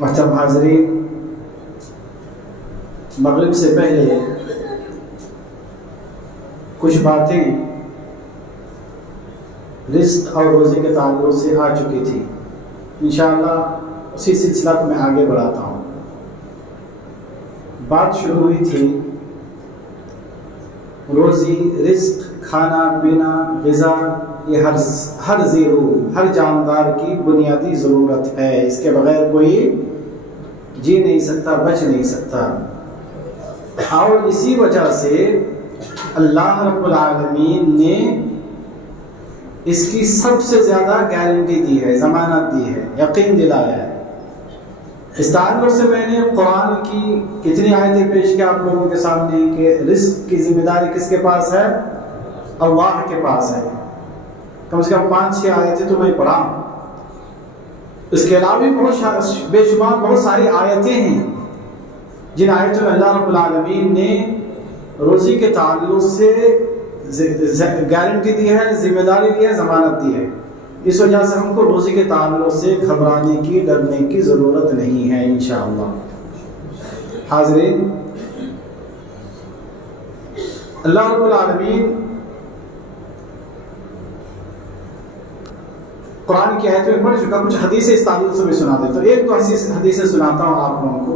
محترم حاضرین، مغرب سے پہلے کچھ باتیں رزق اور روزے کے تعلق سے آ چکی تھی. انشاءاللہ اسی سلسلہ کو میں آگے بڑھاتا ہوں. بات شروع ہوئی تھی روزی، رزق، کھانا پینا، غذا، یہ ہر ذی روح، ہر جاندار کی بنیادی ضرورت ہے. اس کے بغیر کوئی جی نہیں سکتا، بچ نہیں سکتا. اور اسی وجہ سے اللہ رب العالمین نے اس کی سب سے زیادہ گارنٹی دی ہے، ضمانت دی ہے، یقین دلایا ہے. اس تعلق سے میں نے قرآن کی کتنی آیتیں پیش کی آپ لوگوں کے سامنے کہ رزق کی ذمہ داری کس کے پاس ہے؟ اللہ کے پاس ہے. کم سے کم 5-6 آیتیں تو میں پڑھا. اس کے علاوہ بھی بہت بے شمار بہت ساری آیتیں ہیں جن آیتوں میں اللہ رب العالمین نے روزی کے تعلق سے گارنٹی دی ہے، ذمہ داری دی ہے، ضمانت دی ہے. اس وجہ سے ہم کو روزی کے تعلق سے گھبرانے کی، ڈرنے کی ضرورت نہیں ہے انشاءاللہ. حاضرین، اللہ رب العالمین قرآن کی آیت میں پڑھ چکا، کچھ حدیثیں اس تعلق سے بھی سنا دیتا ہوں. ایک تو حدیثیں سناتا ہوں آپ لوگوں کو.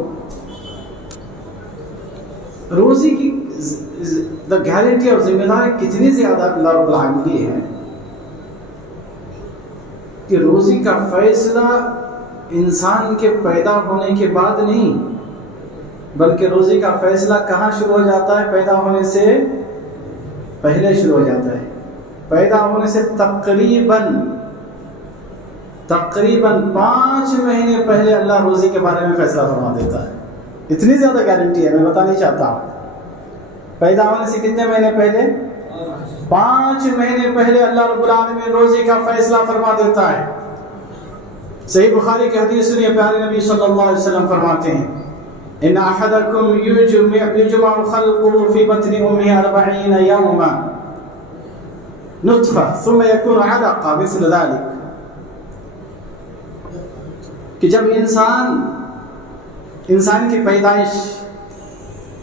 روزی کی گارنٹی اور ذمہ داری کتنی زیادہ اللہ رب العالمین کی ہے کہ روزی کا فیصلہ انسان کے پیدا ہونے کے بعد نہیں، بلکہ روزی کا فیصلہ کہاں شروع ہو جاتا ہے؟ پیدا ہونے سے پہلے شروع ہو جاتا ہے. پیدا ہونے سے تقریباً 5 مہینے پہلے اللہ روزی کے بارے میں فیصلہ فرما دیتا ہے. اتنی زیادہ گارنٹی ہے، میں بتا نہیں چاہتا. پیدا ہونے سے کتنے مہینے پہلے؟ 5 مہینے پہلے اللہ رب العالمین روزی کا فیصلہ فرما دیتا ہے. صحیح بخاری کی حدیث سنیے، پیارے نبی صلی اللہ علیہ وسلم فرماتے ہیں ان احدکم یجمع خلقه فی بطن امه 40 یوما نطفہ ثم یکون علقہ مثل ذلك، کہ جب انسان کی پیدائش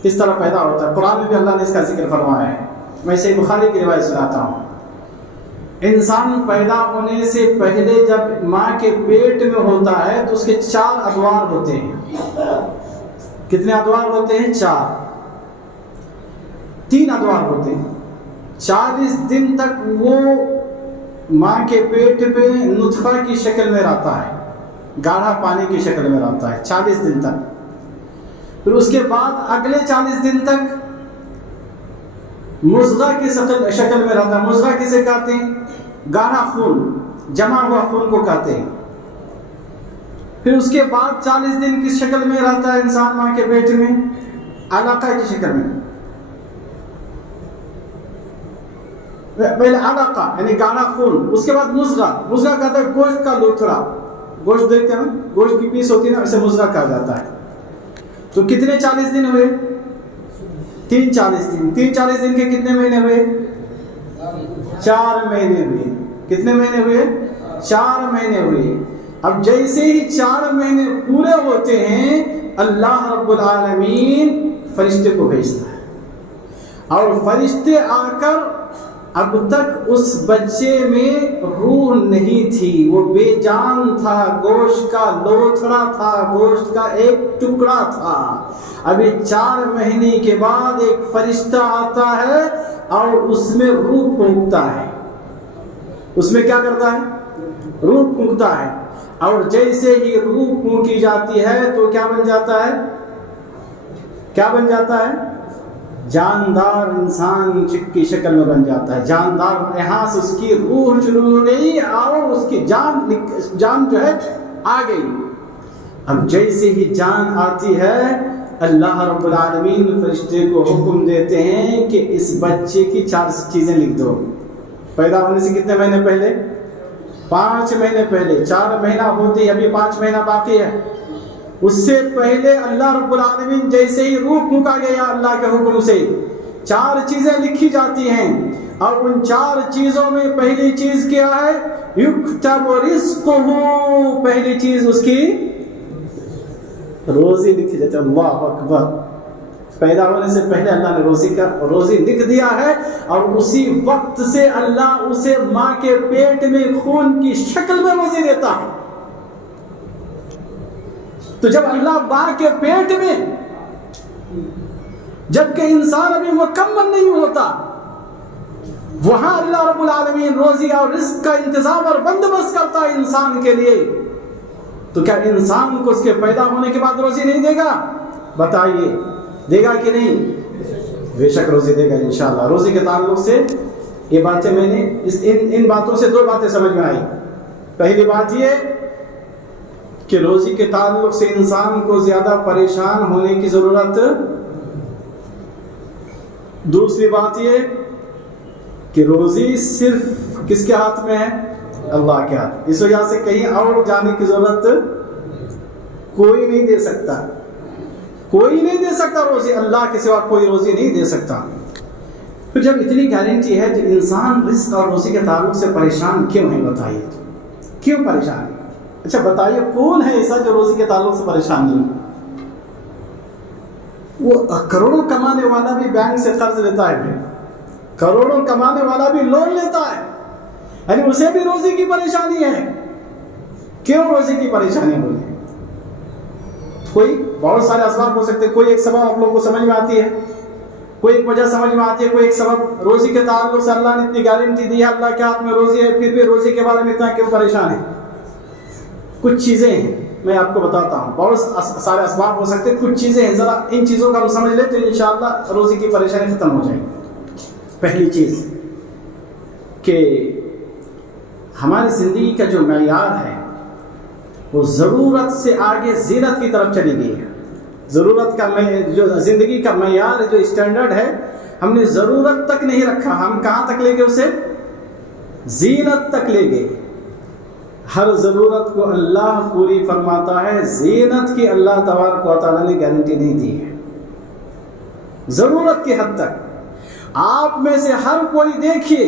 کس طرح پیدا ہوتا ہے، قرآن میں بھی اللہ نے اس کا ذکر فرمایا ہے. میں صحیح بخاری کی روایت سناتا ہوں. انسان پیدا ہونے سے پہلے جب ماں کے پیٹ میں ہوتا ہے تو اس کے 4 ادوار ہوتے ہیں. کتنے ادوار ہوتے ہیں؟ 4. 3 ادوار ہوتے ہیں. 40 دن تک وہ ماں کے پیٹ میں نطفہ کی شکل میں رہتا ہے، گاڑھا پانی کی شکل میں رہتا ہے 40 دن تک. پھر اس کے بعد اگلے 40 دن تک مضغہ کی شکل میں رہتا ہے. مضغہ کسے کہتے ہیں؟ گاڑھا خون، جمع ہوا خون کو کہتے ہیں. پھر اس کے بعد 40 دن کی شکل میں رہتا ہے انسان ماں کے پیٹ میں، علقہ کی شکل میں. پہلے علقہ یعنی گاڑھا خون، اس کے بعد مضغہ کہتا ہے گوشت کا لوتھڑا. گوشت دیکھتے ہیں نا، گوشت کی پیس ہوتی ہے نا، اسے مضغہ کہا جاتا ہے. تو کتنے 40 دن ہوئے؟ 3 40 دن. 3 40 دن کے کتنے مہینے ہوئے؟ 4 مہینے ہوئے. کتنے مہینے ہوئے؟ 4 مہینے ہوئے. اب جیسے ہی 4 مہینے پورے ہوتے ہیں اللہ رب العالمین فرشتے کو بھیجتا ہے، اور فرشتے آ کر اب تک اس بچے میں روح نہیں تھی، وہ بے جان تھا، گوشت کا لوتھڑا تھا، گوشت کا ایک ٹکڑا تھا. ابھی 4 مہینے کے بعد ایک فرشتہ آتا ہے اور اس میں روح پھونکتا ہے. اس میں کیا کرتا ہے؟ روح پھونکتا ہے. اور جیسے ہی روح پھونکی جاتی ہے تو کیا بن جاتا ہے؟ کیا بن جاتا ہے؟ جاندار انسان کی شکل میں بن جاتا ہے. جاندار، یہاں سے اس کی روح شروع ہو گئی اور اس کی جان جو ہے آ گئی. اب جیسے ہی جان آتی ہے اللہ رب العالمین فرشتے کو حکم دیتے ہیں کہ اس بچے کی 4 چیزیں لکھ دو. پیدا ہونے سے کتنے مہینے پہلے؟ 5 مہینے پہلے. 4 مہینہ ہوتے ابھی 5 مہینہ باقی ہے. اس سے پہلے اللہ رب العالمین جیسے ہی روح پھونکا گیا اللہ کے حکم سے 4 چیزیں لکھی جاتی ہیں، اور ان 4 چیزوں میں پہلی چیز کیا ہے؟ یکتب رزقہ. پہلی چیز اس کی روزی لکھی جاتی ہے. اللہ اکبر. پیدا ہونے سے پہلے اللہ نے روزی لکھ دیا ہے، اور اسی وقت سے اللہ اسے ماں کے پیٹ میں خون کی شکل میں روزی دیتا ہے. تو جب اللہ ماں کے پیٹ میں، جبکہ انسان ابھی مکمل نہیں ہوتا، وہاں اللہ رب العالمین روزی اور رزق کا انتظام اور بندوبست کرتا ہے انسان کے لیے، تو کیا انسان کو اس کے پیدا ہونے کے بعد روزی نہیں دے گا؟ بتائیے دے گا کہ نہیں؟ بے شک روزی دے گا انشاءاللہ. روزی کے تعلق سے یہ باتیں میں نے ان باتوں سے 2 باتیں سمجھ میں آئی. پہلی بات یہ کہ روزی کے تعلق سے انسان کو زیادہ پریشان ہونے کی ضرورت. دوسری بات یہ کہ روزی صرف کس کے ہاتھ میں ہے؟ اللہ کے ہاتھ. اس وجہ سے کہیں اور جانے کی ضرورت کوئی نہیں دے سکتا. کوئی نہیں دے سکتا روزی، اللہ کے سوا کوئی روزی نہیں دے سکتا. پھر جب اتنی گارنٹی ہے تو انسان رزق اور روزی کے تعلق سے پریشان کیوں ہے؟ بتائیے کیوں پریشان ہے؟ اچھا بتائیے کون ہے ایسا جو روزی کے تعلق سے پریشان نہیں؟ وہ کروڑوں کمانے والا بھی بینک سے قرض لیتا ہے، کروڑوں کمانے والا بھی لون لیتا ہے، یعنی اسے بھی روزی کی پریشانی ہے. کیوں روزی کی پریشانی بولے؟ کوئی بہت سارے اسباب ہو سکتے ہیں. کوئی ایک سبب آپ لوگوں کو سمجھ میں آتی ہے، کوئی ایک وجہ سمجھ میں آتی ہے، کوئی ایک سبب. روزی کے تعلق سے اللہ نے اتنی گارنٹی دی ہے، اللہ کے ہاتھ میں روزی ہے، پھر بھی روزی کے بارے میں اتنا کیوں پریشان ہے؟ کچھ چیزیں ہیں میں آپ کو بتاتا ہوں. بہت سارے اسباب ہو سکتے ہیں، کچھ چیزیں ہیں، ذرا ان چیزوں کا ہم سمجھ لیں تو انشاءاللہ روزی کی پریشانی ختم ہو جائے گی. پہلی چیز کہ ہماری زندگی کا جو معیار ہے وہ ضرورت سے آگے زینت کی طرف چلی گئی ہے. ضرورت کا جو زندگی کا معیار جو اسٹینڈرڈ ہے ہم نے ضرورت تک نہیں رکھا. ہم کہاں تک لے گئے اسے؟ زینت تک لے گئے. ہر ضرورت کو اللہ پوری فرماتا ہے، زینت کی اللہ تبارک و تعالیٰ نے گارنٹی نہیں دی ہے. ضرورت کی حد تک. آپ میں سے ہر کوئی دیکھیے،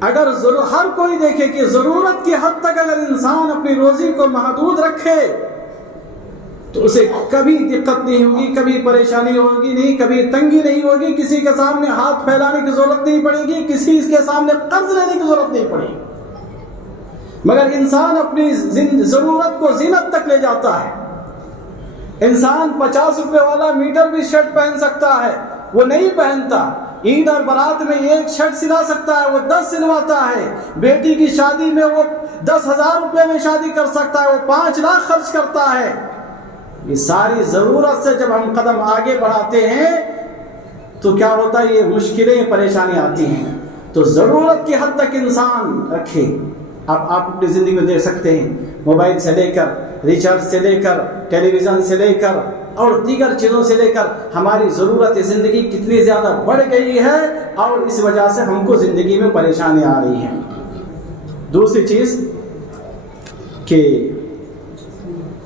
اگر ہر کوئی دیکھے کہ ضرورت کی حد تک اگر انسان اپنی روزی کو محدود رکھے تو اسے کبھی دقت نہیں ہوگی، کبھی پریشانی ہوگی نہیں، کبھی تنگی نہیں ہوگی، کسی کے سامنے ہاتھ پھیلانے کی ضرورت نہیں پڑے گی، کسی کے سامنے قرض لینے کی ضرورت نہیں پڑے گی. مگر انسان اپنی ضرورت کو زینت تک لے جاتا ہے. انسان 50 روپے والا میٹر بھی شرٹ پہن سکتا ہے، وہ نہیں پہنتا. عید اور برات میں ایک شرٹ سلا سکتا ہے، وہ 10 سلواتا ہے. بیٹی کی شادی میں وہ 10,000 روپے میں شادی کر سکتا ہے، وہ 5 لاکھ خرچ کرتا ہے. یہ ساری ضرورت سے جب ہم قدم آگے بڑھاتے ہیں تو کیا ہوتا ہے؟ یہ مشکلیں پریشانیاں آتی ہیں. تو ضرورت کی حد تک انسان رکھے. آپ اپنی زندگی میں دیکھ سکتے ہیں، موبائل سے لے کر، ریچارج سے لے کر، ٹیلی ویژن سے لے کر اور دیگر چیزوں سے لے کر ہماری ضرورت زندگی کتنی زیادہ بڑھ گئی ہے، اور اس وجہ سے ہم کو زندگی میں پریشانی آ رہی ہے. دوسری چیز کہ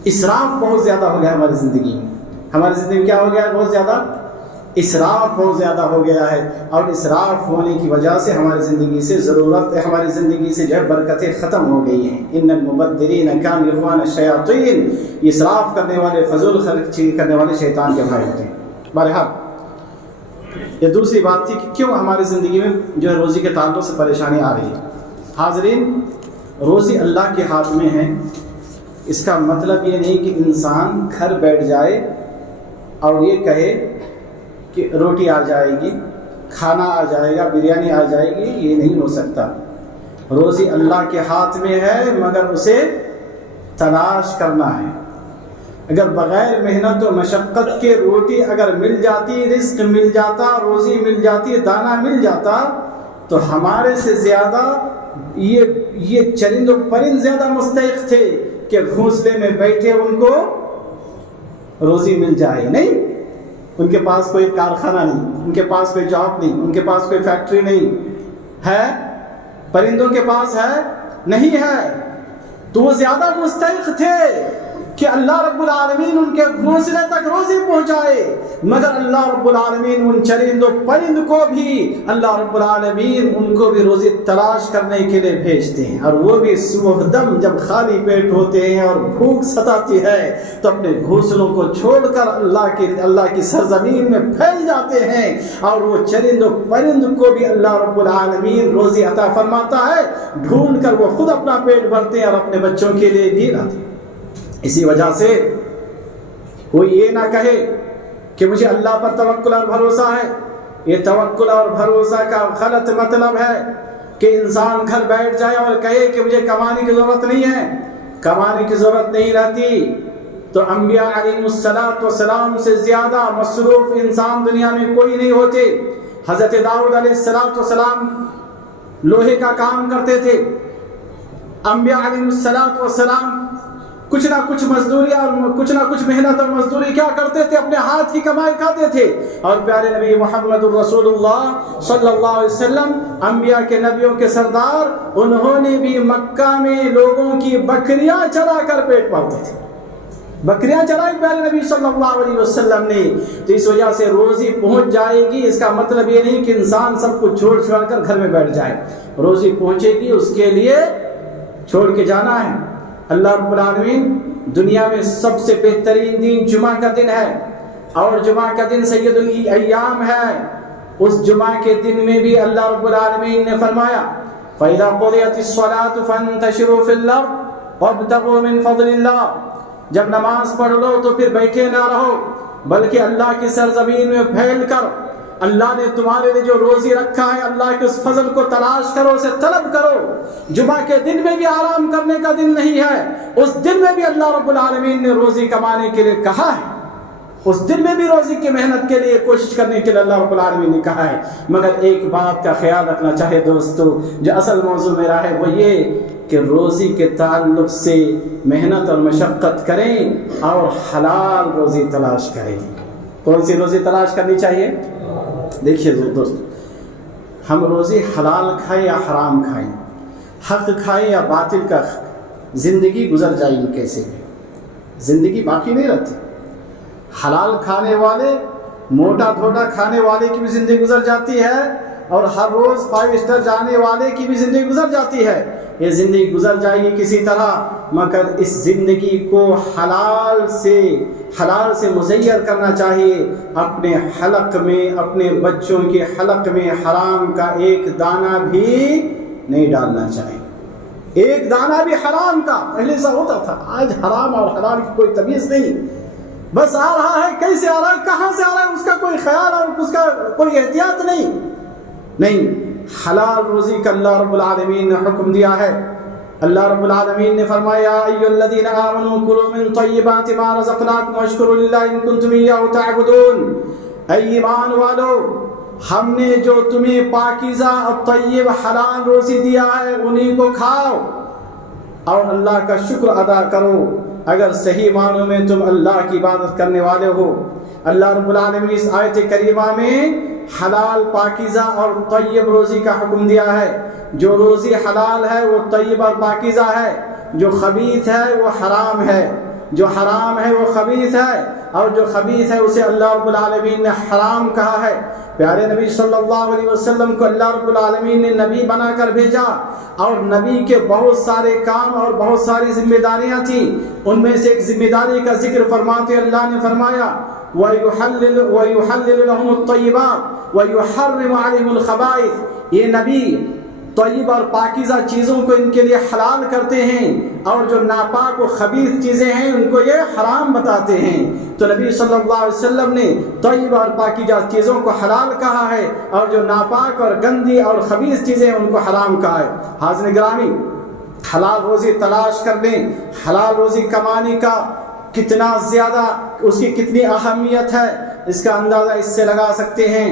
اسراف بہت زیادہ ہو گیا ہماری زندگی میں. ہماری زندگی میں کیا ہو گیا ہے؟ بہت زیادہ اسراف بہت زیادہ ہو گیا ہے، اور اسراف ہونے کی وجہ سے ہماری زندگی سے ہماری زندگی سے جو ہے برکتیں ختم ہو گئی ہیں. ان المبذرین کانوا اخوان الشیاطین. اسراف کرنے والے، فضول خرچ کرنے والے شیطان کے بھائی ہوتے ہیں. بہرحال یہ دوسری بات تھی کہ کیوں ہماری زندگی میں جو ہے روزی کے تعلق سے پریشانی آ رہی ہے. حاضرین، روزی اللہ کے ہاتھ میں ہے. اس کا مطلب یہ نہیں کہ انسان گھر بیٹھ جائے اور یہ کہے کہ روٹی آ جائے گی، کھانا آ جائے گا، بریانی آ جائے گی. یہ نہیں ہو سکتا. روزی اللہ کے ہاتھ میں ہے، مگر اسے تلاش کرنا ہے. اگر بغیر محنت و مشقت کے روٹی اگر مل جاتی، رزق مل جاتا، روزی مل جاتی، دانہ مل جاتا، تو ہمارے سے زیادہ یہ چرند و پرند زیادہ مستحق تھے کہ گھونسلے میں بیٹھے ان کو روزی مل جائے. نہیں، ان کے پاس کوئی کارخانہ نہیں، ان کے پاس کوئی جاب نہیں، ان کے پاس کوئی فیکٹری نہیں ہے. پرندوں کے پاس ہے؟ نہیں ہے. تو وہ زیادہ مستحق تھے کہ اللہ رب العالمین ان کے گھونسلے تک روزی پہنچائے، مگر اللہ رب العالمین ان چرند و پرند کو بھی اللہ رب العالمین ان کو بھی روزی تلاش کرنے کے لیے بھیجتے ہیں، اور وہ بھی صبح دم جب خالی پیٹ ہوتے ہیں اور بھوک ستاتی ہے تو اپنے گھونسلوں کو چھوڑ کر اللہ کی سرزمین میں پھیل جاتے ہیں، اور وہ چرند و پرند کو بھی اللہ رب العالمین روزی عطا فرماتا ہے، ڈھونڈ کر وہ خود اپنا پیٹ بھرتے ہیں اور اپنے بچوں کے لیے بھی لاتے ہیں۔ اسی وجہ سے کوئی یہ نہ کہے کہ مجھے اللہ پر توکل اور بھروسہ ہے، یہ توکل اور بھروسہ کا غلط مطلب ہے کہ انسان گھر بیٹھ جائے اور کہے کہ مجھے کمانے کی ضرورت نہیں ہے، کمانے کی ضرورت نہیں رہتی۔ تو انبیاء علیہ السلام سے زیادہ مصروف انسان دنیا میں کوئی نہیں ہوتے۔ حضرت داؤد علیہ السلام لوہے کا کام کرتے تھے، انبیاء علیہ السلام کچھ نہ کچھ مزدوری اور کچھ نہ کچھ محنت اور مزدوری کیا کرتے تھے، اپنے ہاتھ کی کمائی کھاتے تھے۔ اور پیارے نبی محمد الرسول اللہ صلی اللہ علیہ وسلم انبیاء کے نبیوں کے سردار، انہوں نے بھی مکہ میں لوگوں کی بکریاں چرا کر پیٹ پالتے تھے، بکریاں چرائی پیارے نبی صلی اللہ علیہ وسلم نے۔ تو اس وجہ سے روزی پہنچ جائے گی، اس کا مطلب یہ نہیں کہ انسان سب کچھ چھوڑ کر گھر میں بیٹھ جائے، روزی پہنچے گی، اس کے لیے چھوڑ کے جانا ہے۔ اللہ رب العالمین دنیا میں سب سے بہترین دن جمعہ کا دن ہے، اور جمعہ کا دن سید الایام ہے۔ اس جمعہ کے دن میں بھی اللہ رب العالمین نے فرمایا فَإِذَا قُضِيَتِ الصَّلَاةُ فَانتَشِرُوا فِي الْأَرْضِ وَابْتَغُوا مِن فَضْلِ اللَّهِ، جب نماز پڑھ لو تو پھر بیٹھے نہ رہو، بلکہ اللہ کی سرزمین میں پھیل کر اللہ نے تمہارے لیے جو روزی رکھا ہے اللہ کے اس فضل کو تلاش کرو، اسے طلب کرو۔ جمعہ کے دن میں بھی آرام کرنے کا دن نہیں ہے، اس دن میں بھی اللہ رب العالمین نے روزی کمانے کے لیے کہا ہے، اس دن میں بھی روزی کی محنت کے لیے کوشش کرنے کے لیے اللہ رب العالمین نے کہا ہے۔ مگر ایک بات کا خیال رکھنا چاہے دوستو، جو اصل موضوع میرا ہے وہ یہ کہ روزی کے تعلق سے محنت اور مشقت کریں اور حلال روزی تلاش کریں۔ کون سی روزی تلاش کرنی چاہیے؟ دیکھیے دوست، ہم روزی حلال کھائیں یا حرام کھائیں، حق کھائیں یا باطل کا، زندگی گزر جائے گی کیسے بھی، زندگی باقی نہیں رہتی۔ حلال کھانے والے، موٹا دھوٹا کھانے والے کی بھی زندگی گزر جاتی ہے، اور ہر روز 5 اسٹار جانے والے کی بھی زندگی گزر جاتی ہے۔ یہ زندگی گزر جائے گی کسی طرح، مگر اس زندگی کو حلال سے مزین کرنا چاہیے۔ اپنے حلق میں، اپنے بچوں کے حلق میں حرام کا ایک دانہ بھی نہیں ڈالنا چاہیے، ایک دانہ بھی حرام کا۔ پہلے ایسا ہوتا تھا، آج حرام اور حلال کی کوئی تمیز نہیں، بس آ رہا ہے، کیسے آ رہا ہے، کہاں سے آ رہا ہے، اس کا کوئی خیال اور اس کا کوئی احتیاط نہیں۔ حلال روزی کا اللہ رب العالمین نے حکم دیا ہے۔ اللہ رب العالمین نے فرمایا ایھا الذین آمنوا کلوا من طیبات ما رزقناکم واشکروا للہ ان کنتم ایاہ تعبدون۔ اے ایمان والو، ہم نے جو تمہیں پاکیزہ اور طیب حلال روزی دیا ہے انہی کو کھاؤ اور اللہ کا شکر ادا کرو، اگر صحیح معنوں میں تم اللہ کی عبادت کرنے والے ہو۔ اللہ رب العالمین نے اس آیت کریمہ میں حلال، پاکیزہ اور طیب روزی کا حکم دیا ہے۔ جو روزی حلال ہے وہ طیب اور پاکیزہ ہے، جو خبیث ہے وہ حرام ہے، جو حرام ہے وہ خبیث ہے، اور جو خبیث ہے اسے اللہ رب العالمین نے حرام کہا ہے۔ پیارے نبی صلی اللہ علیہ وسلم کو اللہ رب العالمین نے نبی بنا کر بھیجا، اور نبی کے بہت سارے کام اور بہت ساری ذمہ داریاں تھیں۔ ان میں سے ایک ذمہ داری کا ذکر فرماتے اللہ نے فرمایا وَيُحَلِّلُ لَهُمُ الطَّيِّبَاتِ وَيُحَرِّمُ عَلَيْهِمُ الْخَبَائِثِ۔ یہ نبی طیب اور پاکیزہ چیزوں کو ان کے لیے حلال کرتے ہیں، اور جو ناپاک و خبیث چیزیں ہیں ان کو یہ حرام بتاتے ہیں۔ تو نبی صلی اللہ علیہ وسلم نے طیب اور پاکیزہ چیزوں کو حلال کہا ہے، اور جو ناپاک اور گندی اور خبیث چیزیں ان کو حرام کہا ہے۔ حاضرین گرامی، حلال روزی تلاش کرنے، حلال روزی کمانے کا کتنا زیادہ، اس کی کتنی اہمیت ہے، اس کا اندازہ اس سے لگا سکتے ہیں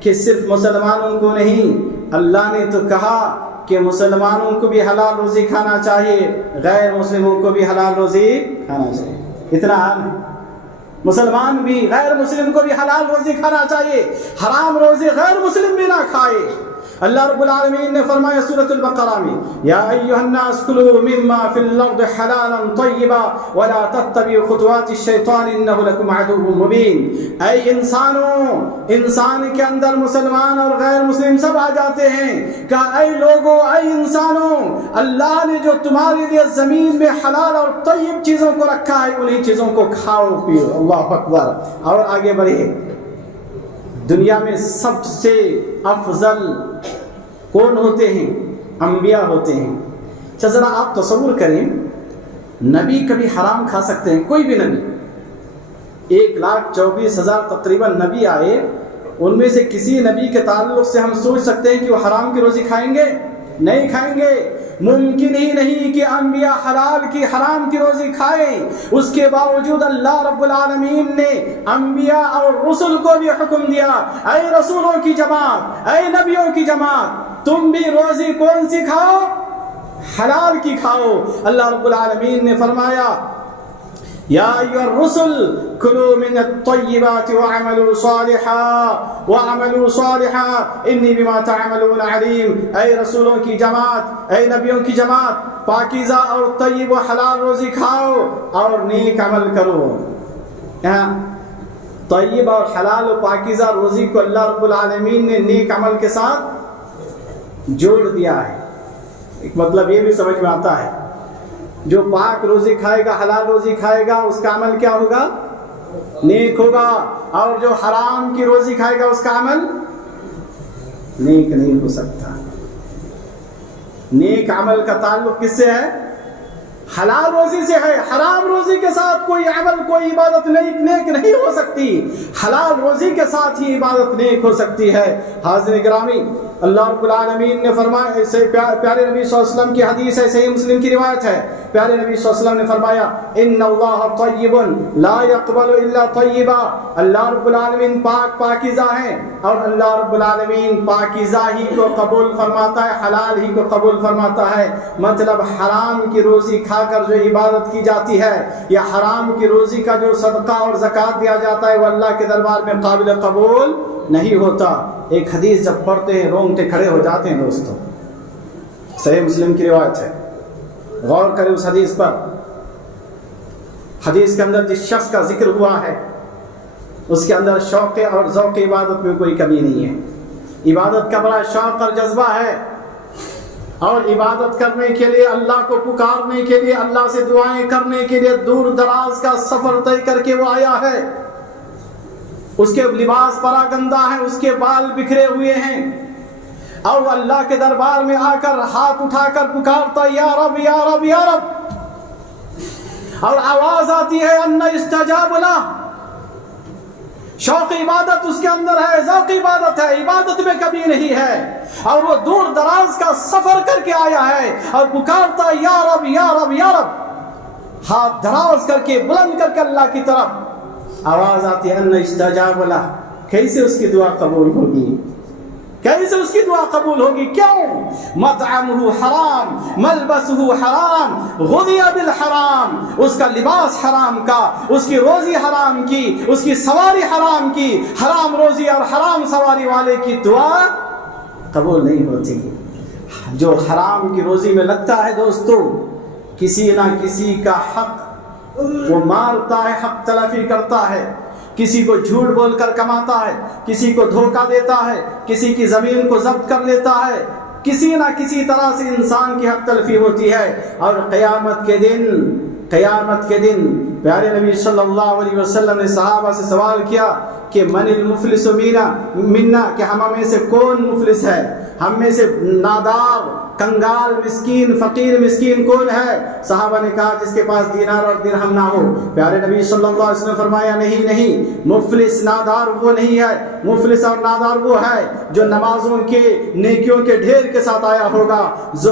کہ صرف مسلمانوں کو نہیں، اللہ نے تو کہا کہ مسلمانوں کو بھی حلال روزی کھانا چاہیے، غیر مسلموں کو بھی حلال روزی کھانا چاہیے۔ اتنا عام ہے، مسلمان بھی غیر مسلم کو بھی حلال روزی کھانا چاہیے، حرام روزی غیر مسلم بھی نہ کھائے۔ اللہ رب العالمین نے فرمایا سورۃ البقرہ میں یا ایھا الناس کلوا مما فی الارض حلالا طیبا ولا تتبعوا خطوات الشیطان انہ لکم عدو مبین۔ اے انسانوں، انسان کے اندر مسلمان اور غیر مسلم سب آ جاتے ہیں کہ اے لوگوں، اے انسانوں، اللہ نے جو تمہارے لیے زمین میں حلال اور طیب چیزوں کو رکھا ہے انہی چیزوں کو کھاؤ پیو۔ اللہ اکبر۔ اور آگے بڑھے، دنیا میں سب سے افضل کون ہوتے ہیں؟ انبیاء ہوتے ہیں۔ اچھا ذرا آپ تصور کریں، نبی کبھی حرام کھا سکتے ہیں؟ کوئی بھی نبی، 1,24,000 تقریباً نبی آئے، ان میں سے کسی نبی کے تعلق سے ہم سوچ سکتے ہیں کہ وہ حرام کی روزی کھائیں گے؟ نہیں کھائیں گے۔ ممکن ہی نہیں کہ انبیاء حلال کی حرام کی روزی کھائیں۔ اس کے باوجود اللہ رب العالمین نے انبیاء اور رسل کو بھی حکم دیا، اے رسولوں کی جماعت، اے نبیوں کی جماعت، تم بھی روزی کون سی کھاؤ؟ حلال کی کھاؤ۔ اللہ رب العالمین نے فرمایا یا ایھا الرسل کلوا من الطیبات واعملوا صالحا انی بما تعملون علیم۔ اے رسولوں کی جماعت، اے نبیوں کی جماعت، پاکیزہ اور طیب و حلال روزی کھاؤ اور نیک عمل کرو۔ طیب اور حلال و پاکیزہ روزی کو اللہ رب العالمین نے نیک عمل کے ساتھ جوڑ دیا ہے۔ ایک مطلب یہ بھی سمجھ میں آتا ہے، جو پاک روزی کھائے گا، حلال روزی کھائے گا، اس کا عمل کیا ہوگا؟ نیک ہوگا، اور جو حرام کی روزی کھائے گا اس کا عمل نیک نہیں ہو سکتا۔ نیک عمل کا تعلق کس سے ہے؟ حلال روزی سے ہے۔ حرام روزی کے ساتھ کوئی عمل، کوئی عبادت نیک نہیں ہو سکتی۔ حلال روزی کے ساتھ ہی عبادت نیک ہو سکتی ہے۔ حاضرین گرامی، اللہ رب العالمین نے فرمایا، ایسے پیارے نبی صلی اللہ علیہ وسلم کی حدیث ہے، صحیح مسلم کی روایت ہے، پیارے نبی صلی اللہ علیہ وسلم نے فرمایا ان اللہ طیب لا يقبل الا طیبا۔ اللہ رب العالمین پاک پاکیزہ ہیں، اور اللہ رب العالمین پاکیزہ ہی کو قبول فرماتا ہے، حلال ہی کو قبول فرماتا ہے۔ مطلب حرام کی روزی کھا کر جو عبادت کی جاتی ہے، یا حرام کی روزی کا جو صدقہ اور زکوٰۃ دیا جاتا ہے، وہ اللہ کے دربار میں قابل قبول نہیں ہوتا۔ ایک حدیث جب پڑھتے ہیں رونگٹے کھڑے ہو جاتے ہیں دوستوں، صحیح مسلم کی روایت ہے، غور کریں اس حدیث پر۔ حدیث کے اندر جس شخص کا ذکر ہوا ہے اس کے اندر شوق اور ذوق عبادت میں کوئی کمی نہیں ہے۔ عبادت کا بڑا شوق اور جذبہ ہے، اور عبادت کرنے کے لیے، اللہ کو پکارنے کے لیے، اللہ سے دعائیں کرنے کے لیے دور دراز کا سفر طے کر کے وہ آیا ہے۔ اس کے لباس پراگندہ ہیں، اس کے بال بکھرے ہوئے ہیں، اور وہ اللہ کے دربار میں آ کر ہاتھ اٹھا کر پکارتا یا رب یا رب یا رب، اور آواز آتی ہے ان استجاب لہ۔ شوق عبادت اس کے اندر ہے، ذوق عبادت ہے، عبادت میں کمی نہیں ہے، اور وہ دور دراز کا سفر کر کے آیا ہے اور پکارتا یا رب یا رب یا رب، ہاتھ دراز کر کے، بلند کر کے اللہ کی طرف آواز آتی ہے ان استجاب لہ۔ کیسے اس کی دعا قبول ہوگی؟ کیسے اس کی دعا قبول ہوگی؟ کیوں؟ مطعمہ حرام، ملبسہ حرام، غذی بالحرام، اس کا لباس حرام کا، اس کی روزی حرام کی، اس کی سواری حرام کی۔ حرام روزی اور حرام سواری والے کی دعا قبول نہیں ہوتی۔ جو حرام کی روزی میں لگتا ہے دوستو، کسی نہ کسی کا حق وہ مارتا ہے، حق تلفی کرتا ہے، کسی کو جھوٹ بول کر کماتا ہے، کسی کو دھوکہ دیتا ہے، کسی کی زمین کو ضبط کر لیتا ہے، کسی نہ کسی طرح سے انسان کی حق تلفی ہوتی ہے۔ اور قیامت کے دن پیارے نبی صلی اللہ علیہ وسلم نے صحابہ سے سوال کیا کہ من المفلس منا، کہ ہم میں سے کون مفلس ہے، ہم میں سے نادار، کنگال، مسکین، فقیر مسکین کون ہے؟ صحابہ نے کہا جس کے پاس دینار اور درہم نہ ہو۔ پیارے نبی صلی اللہ علیہ وسلم نے فرمایا نہیں، مفلس نادار وہ نہیں ہے، مفلس اور نادار وہ ہے جو نمازوں کے، نیکیوں کے ڈھیر کے ساتھ آیا ہوگا،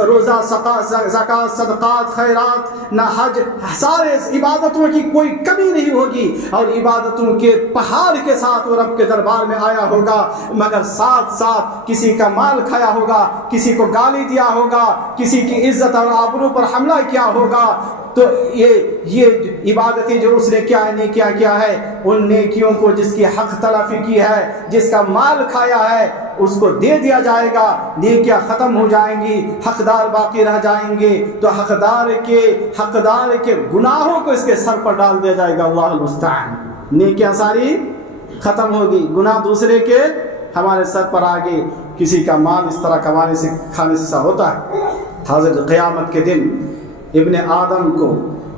روزہ، زکوٰۃ، صدقات، خیرات، نہ حج، سارے عبادتوں کی کوئی کمی نہیں ہوگی، اور عبادتوں کے پہاڑ کے ساتھ ساتھ وہ رب کے دربار میں آیا ہوگا، مگر ساتھ ساتھ کسی کا مال کھایا ہوگا، کسی کو گالی دیا ہوگا، کسی کی عزت اور آبرو پر حملہ کیا ہوگا، تو یہ عبادتیں جو اس نے کیا نیکیاں کیا ہے، ان نیکیوں کو جس کی حق تلافی کی ہے، جس کا مال کھایا ہے، اس کو دے دیا جائے گا، نیکیاں ختم ہو جائیں گی، حقدار باقی رہ جائیں گے، تو حقدار کے گناہوں کو اس کے سر پر ڈال دیا جائے گا۔ اللہ المستعان، نیکیاں ساری ختم ہوگی، گناہ دوسرے کے ہمارے سر پر آگے۔ کسی کا مال اس طرح کمانے سے کھانے سے ہوتا ہے؟ حاضر قیامت کے دن ابن آدم کو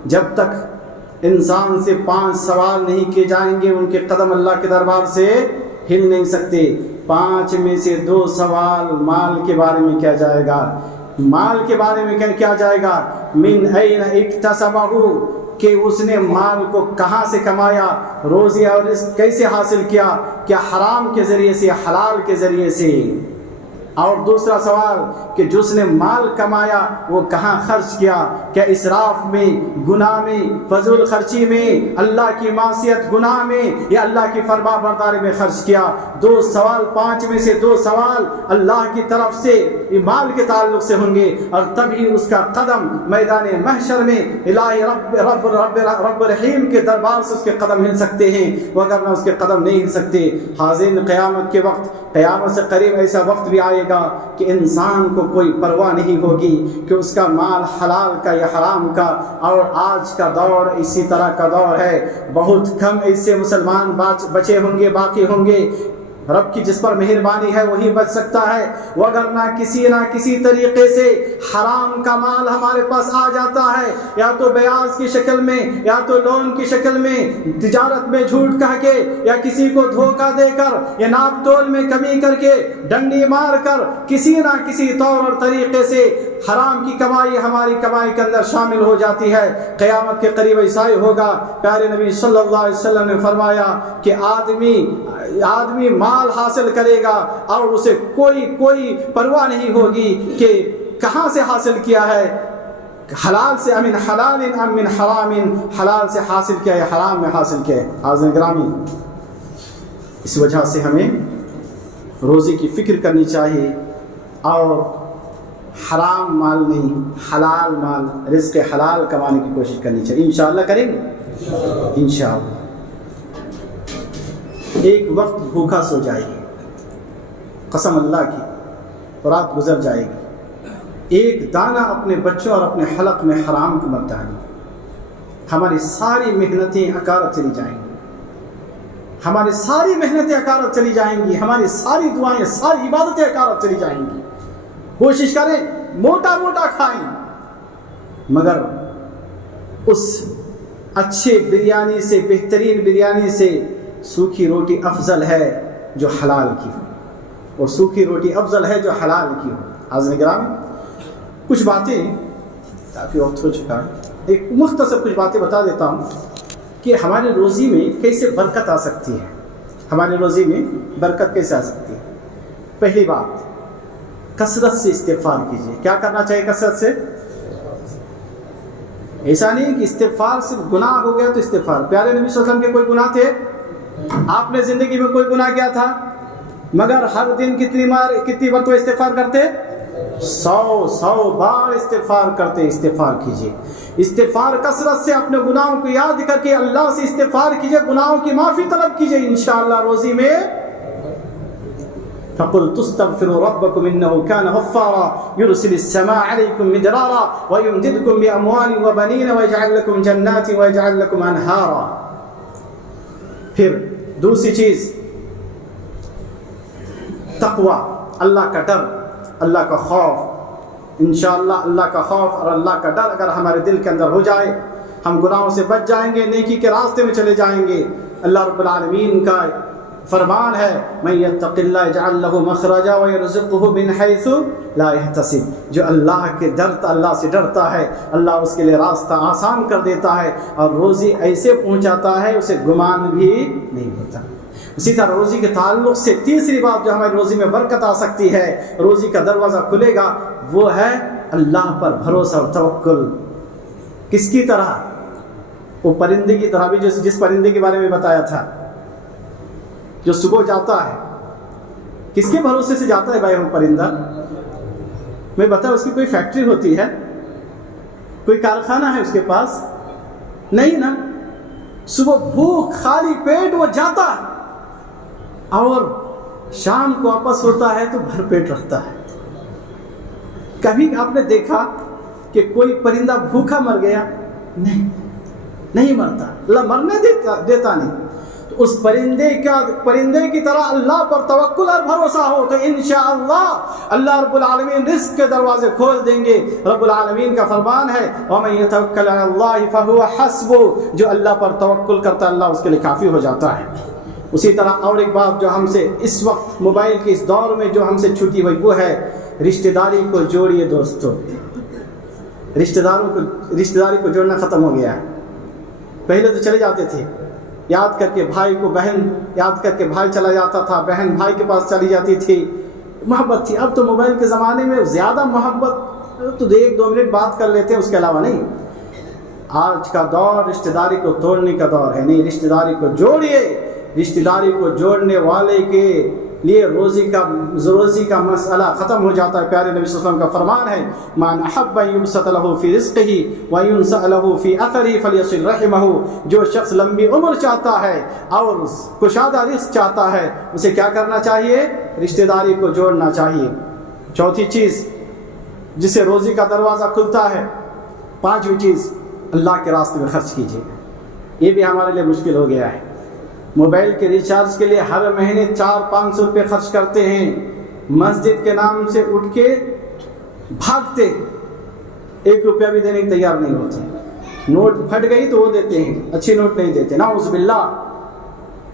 جب تک انسان سے 5 سوال نہیں کیے جائیں گے، ان کے قدم اللہ کے دربار سے ہل نہیں سکتے۔ 5 میں سے 2 سوال مال کے بارے میں کیا جائے گا، مال کے بارے میں کیا جائے گا، من این اکتسبہ، کہ اس نے مال کو کہاں سے کمایا، روزی اور رزق کیسے حاصل کیا، کیا حرام کے ذریعے سے، حلال کے ذریعے سے۔ اور دوسرا سوال کہ جس نے مال کمایا وہ کہاں خرچ کیا، کیا اسراف میں، گناہ میں، فضول خرچی میں، اللہ کی معصیت گناہ میں، یا اللہ کی فرما برداری میں خرچ کیا۔ 2 سوال، 5 میں سے 2 سوال اللہ کی طرف سے مال کے تعلق سے ہوں گے، اور تبھی اس کا قدم میدان محشر میں الہی رب رحیم کے دربار سے اس کے قدم ہل سکتے ہیں، وگرنہ اس کے قدم نہیں ہل سکتے۔ حاضرین، قیامت کے وقت، قیامت سے قریب ایسا وقت بھی آئے گا کہ انسان کو کوئی پرواہ نہیں ہوگی کہ اس کا مال حلال کا یا حرام کا۔ اور آج کا دور اسی طرح کا دور ہے، بہت کم ایسے مسلمان بچے ہوں گے، باقی ہوں گے۔ رب کی جس پر مہربانی ہے وہی بچ سکتا ہے، وگرنہ کسی نہ کسی طریقے سے حرام کا مال ہمارے پاس آ جاتا ہے، یا تو بیاض کی شکل میں، یا تو لون کی شکل میں، تجارت میں جھوٹ کہہ کے، یا کسی کو دھوکہ دے کر، یا ناپ تول میں کمی کر کے، ڈنڈی مار کر، کسی نہ کسی طور اور طریقے سے حرام کی کمائی ہماری کمائی کے اندر شامل ہو جاتی ہے۔ قیامت کے قریب ایسا ہی ہوگا۔ پیارے نبی صلی اللہ علیہ وسلم نے فرمایا کہ آدمی مال حاصل کرے گا اور اسے کوئی پرواہ نہیں ہوگی کہ کہاں سے حاصل کیا ہے، حلال سے، امن حلال ام من حرام، حلال سے حاصل کیا ہے، حرام میں حاصل کیا ہے۔ حاضرین گرامی، اس وجہ سے ہمیں روزی کی فکر کرنی چاہیے، اور حرام مال نہیں، حلال مال، رزق حلال کمانے کی کوشش کرنی چاہیے۔ انشاءاللہ کریں گے، انشاءاللہ۔ ایک وقت بھوکا سو جائیے، قسم اللہ کی، رات گزر جائے گی، ایک دانہ اپنے بچوں اور اپنے حلق میں حرام کو مت ڈالیے، ہماری ساری محنتیں اکارت چلی جائیں گی، ہماری ساری محنتیں اکارت چلی جائیں گی، ہماری ساری دعائیں، ساری عبادتیں اکارت چلی جائیں گی۔ کوشش کریں موٹا موٹا کھائیں، مگر اس اچھے بریانی سے، بہترین بریانی سے سوکھی روٹی افضل ہے جو حلال کی ہو، اور سوکھی روٹی افضل ہے جو حلال کی ہو۔ حاضرین کرام، کچھ باتیں، کافی وقت ہو چکا ہے، ایک مختصر کچھ باتیں بتا دیتا ہوں کہ ہماری روزی میں کیسے برکت آ سکتی ہے، ہماری روزی میں برکت کیسے آ سکتی ہے۔ پہلی بات، کثرت سے استغفار کیجیے۔ کیا کرنا چاہیے کثرت سے؟ ایسا نہیں کہ استغفار صرف گناہ ہو گیا تو استغفار۔ پیارے نبی صلی اللہ علیہ وسلم کے کوئی گناہ تھے؟ آپ نے زندگی میں کوئی گناہ کیا تھا؟ مگر ہر دن کتنی مرتبہ استغفار کرتے؟ 100 بار استغفار کرتے۔ استغفار کیجیے، استغفار کثرت سے، اپنے گناہوں کو یاد کر کے اللہ سے استغفار کیجیے، گناہوں کی معافی طلب کیجیے، انشاءاللہ روزی میں۔ فَقُلْتُ اسْتَغْفِرُوا رَبَّكُمْ إِنَّهُ كَانَ غَفَّارًا يُرْسِلِ السَّمَاءَ عَلَيْكُمْ مِدْرَارًا وَيُمْدِدْكُمْ بِأَمْوَالٍ وَبَنِينَ وَيَجْعَلْ لَكُمْ جَنَّاتٍ وَيَجْعَلْ لَكُمْ أَنْهَارًا۔ پھر دوسری چیز، تقوی، اللہ کا ڈر، اللہ کا خوف۔ انشاءاللہ اللہ کا خوف اور اللہ کا ڈر اگر ہمارے دل کے اندر ہو جائے، ہم گناہوں سے بچ جائیں گے، نیکی کے راستے میں چلے جائیں گے۔ اللہ رب العالمین کا فرمان ہے، من یتق اللہ یجعل لہ مخرجا ویرزقہ من حیث لا یحتسب۔ جو اللہ سے ڈرتا ہے، اللہ اس کے لیے راستہ آسان کر دیتا ہے، اور روزی ایسے پہنچاتا ہے اسے گمان بھی نہیں ہوتا۔ اسی طرح روزی کے تعلق سے تیسری بات جو ہماری روزی میں برکت آ سکتی ہے، روزی کا دروازہ کھلے گا، وہ ہے اللہ پر بھروسہ اور توکل۔ کس کی طرح؟ وہ پرندے کی طرح بھی، جس پرندے کے بارے میں بتایا تھا، جو صبح جاتا ہے کس کے بھروسے سے جاتا ہے بھائی وہ پرندہ؟ میں بتاؤں اس کی کوئی فیکٹری ہوتی ہے، کوئی کارخانہ ہے اس کے پاس؟ نہیں نا. صبح بھوک خالی پیٹ وہ جاتا ہے اور شام کو واپس ہوتا ہے تو بھر پیٹ رکھتا ہے. کبھی آپ نے دیکھا کہ کوئی پرندہ بھوکا مر گیا؟ نہیں مرتا. اللہ مرنے دیتا نہیں. تو اس پرندے کی طرح اللہ پر توکل اور بھروسہ ہو تو انشاءاللہ اللہ رب العالمین رزق کے دروازے کھول دیں گے. رب العالمین کا فرمان ہے وَمَن يَتَوَكَّلْ عَلَى اللَّهِ فَهُوَ حَسْبُهُ، جو اللہ پر توکل کرتا ہے اللہ اس کے لیے کافی ہو جاتا ہے. اسی طرح اور ایک بات جو ہم سے اس وقت موبائل کے اس دور میں جو ہم سے چھوٹی ہوئی وہ ہے رشتہ داری کو جوڑیے. دوستو رشتہ داری کو جوڑنا ختم ہو گیا ہے. پہلے تو چلے جاتے تھے یاد کر کے بھائی کو، بہن یاد کر کے بھائی چلا جاتا تھا، بہن بھائی کے پاس چلی جاتی تھی، محبت تھی. اب تو موبائل کے زمانے میں زیادہ محبت تو 1-2 منٹ بات کر لیتے ہیں، اس کے علاوہ نہیں. آج کا دور رشتہ داری کو توڑنے کا دور ہے. نہیں، رشتہ داری کو جوڑیے. رشتہ داری کو جوڑنے والے کے لیے روزی کا مسئلہ ختم ہو جاتا ہے. پیارے نبی صلی اللہ علیہ وسلم کا فرمان ہے من احب ان یبسط له فی رزقه وینسأ له فی اثره فلیصل رحمه. جو شخص لمبی عمر چاہتا ہے اور کشادہ رزق چاہتا ہے اسے کیا کرنا چاہیے؟ رشتہ داری کو جوڑنا چاہیے. چوتھی چیز جس سے روزی کا دروازہ کھلتا ہے، پانچویں چیز اللہ کے راستے میں خرچ کیجیے. یہ بھی ہمارے لیے مشکل ہو گیا ہے. موبائل کے ریچارج کے لیے ہر مہینے 400-500 روپے خرچ کرتے ہیں. مسجد کے نام سے اٹھ کے بھاگتے، 1 روپیہ بھی دینے کی تیار نہیں ہوتے. نوٹ پھٹ گئی تو وہ دیتے ہیں، اچھی نوٹ نہیں دیتے. نعوذ باللہ.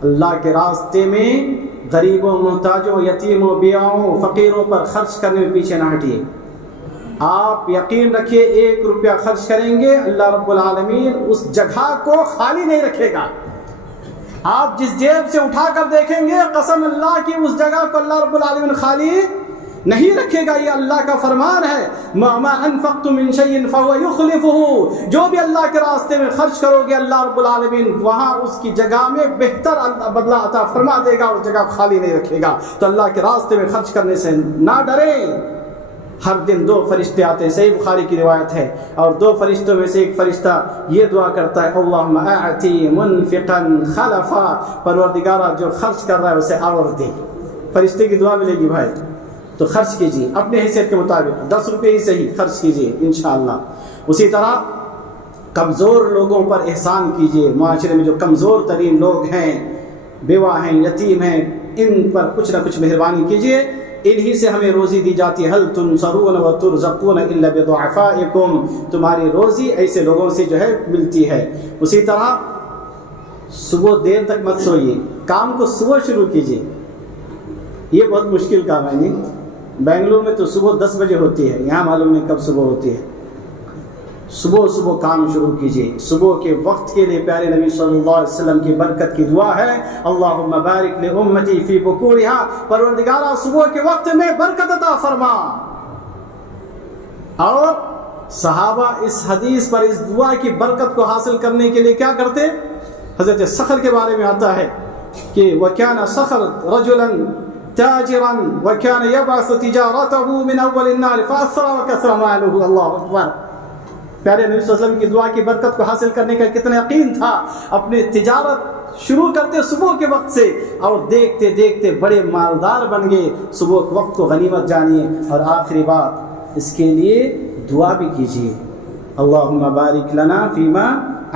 اللہ کے راستے میں غریبوں، محتاجوں، یتیموں، بیواؤں، فقیروں پر خرچ کرنے میں پیچھے نہ ہٹیے. آپ یقین رکھیے 1 روپیہ خرچ کریں گے اللہ رب العالمین اس جگہ کو خالی نہیں رکھے گا. آپ جس جیب سے اٹھا کر دیکھیں گے قسم اللہ کی اس جگہ کو اللہ رب العالمین خالی نہیں رکھے گا. یہ اللہ کا فرمان ہے ما انفقتم من شيء فهو يخلفه. جو بھی اللہ کے راستے میں خرچ کرو گے اللہ رب العالمین وہاں اس کی جگہ میں بہتر بدلہ عطا فرما دے گا، اس جگہ خالی نہیں رکھے گا. تو اللہ کے راستے میں خرچ کرنے سے نہ ڈریں. ہر دن 2 فرشتے آتے ہیں، صحیح بخاری کی روایت ہے، اور 2 فرشتوں میں سے ایک فرشتہ یہ دعا کرتا ہے اللہم اعطی منفقا خلفا. پروردگارہ جو خرچ کر رہا ہے اسے اور دے. فرشتے کی دعا ملے گی بھائی. تو خرچ کیجیے اپنے حیثیت کے مطابق، 10 روپے ہی صحیح خرچ کیجیے انشاءاللہ. اسی طرح کمزور لوگوں پر احسان کیجیے. معاشرے میں جو کمزور ترین لوگ ہیں، بیوہ ہیں، یتیم ہیں، ان پر کچھ نہ کچھ مہربانی کیجیے. انہی سے ہمیں روزی دی جاتی ہے. هل تنصرون وترزقون الا بضعفائكم. تمہاری روزی ایسے لوگوں سے جو ہے ملتی ہے. اسی طرح صبح دیر تک مت سوئیے، کام کو صبح شروع کیجیے. یہ بہت مشکل کام ہے. نہیں، بنگلور میں تو صبح 10 بجے ہوتی ہے، یہاں معلوم نہیں کب صبح ہوتی ہے. صبح کام شروع کیجیے. صبح کے وقت کے لیے پیارے نبی صلی اللہ علیہ وسلم کی برکت کی دعا ہے اللہم بارک لامتی فی بکورہا. پروردگارہ صبح کے وقت میں برکت عطا فرما. اور صحابہ اس حدیث پر اس دعا کی برکت کو حاصل کرنے کے لیے کیا کرتے؟ حضرت صخر کے بارے میں آتا ہے کہ وَكَانَ صَخْرٌ رَجُلًا تاجرا وكان يبعث تجارته من اول النار فاثر وكثر ماله. اللہ اکبر. پیارے نبی صلی اللہ علیہ وسلم کی دعا کی برکت کو حاصل کرنے کا کتنا یقین تھا. اپنی تجارت شروع کرتے صبح کے وقت سے اور دیکھتے دیکھتے بڑے مالدار بن گئے. صبح کے وقت کو غنیمت جانیے. اور آخری بات اس کے لیے دعا بھی کیجیے اللہم بارک لنا فیما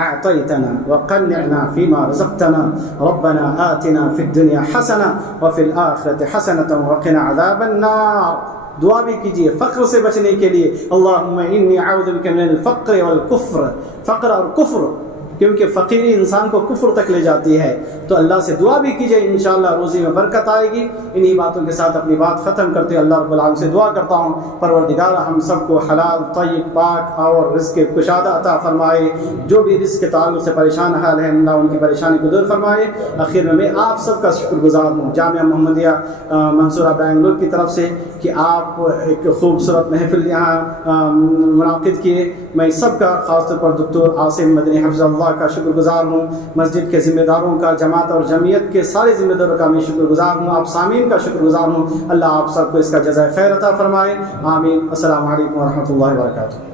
اعطیتنا وقنعنا فیما رزقتنا ربنا آتنا فی الدنیا حسنہ وفی الآخرۃ حسنۃ وقنا عذاب النار. دعا بھی کیجیے فقر سے بچنے کے لیے اللہم انی اعوذ بک من الفقر والکفر. فقر اور کفر، کیونکہ فقیری انسان کو کفر تک لے جاتی ہے. تو اللہ سے دعا بھی کیجیے انشاءاللہ روزی میں برکت آئے گی. انہی باتوں کے ساتھ اپنی بات ختم کرتے اللہ رب العالمین سے دعا کرتا ہوں پروردگار ہم سب کو حلال طیب پاک اور رزق کشادہ عطا فرمائے. جو بھی رزق کے تعلق سے پریشان حال ہے اللہ ان کی پریشانی کو دور فرمائے. آخر میں آپ سب کا شکر گزار ہوں جامعہ محمدیہ منصورہ بنگلور کی طرف سے کہ آپ ایک خوبصورت محفل یہاں منعقد کیے. میں سب کا خاص طور پر دکتور عاصم مدنی حفظ اللہ اللہ کا شکر گزار ہوں، مسجد کے ذمہ داروں کا، جماعت اور جمعیت کے سارے ذمہ داروں کا میں شکر گزار ہوں، آپ سامعین کا شکر گزار ہوں۔ اللہ آپ سب کو اس کا جزائے خیر عطا فرمائے، آمین۔ السلام علیکم ورحمۃ اللہ وبرکاتہ۔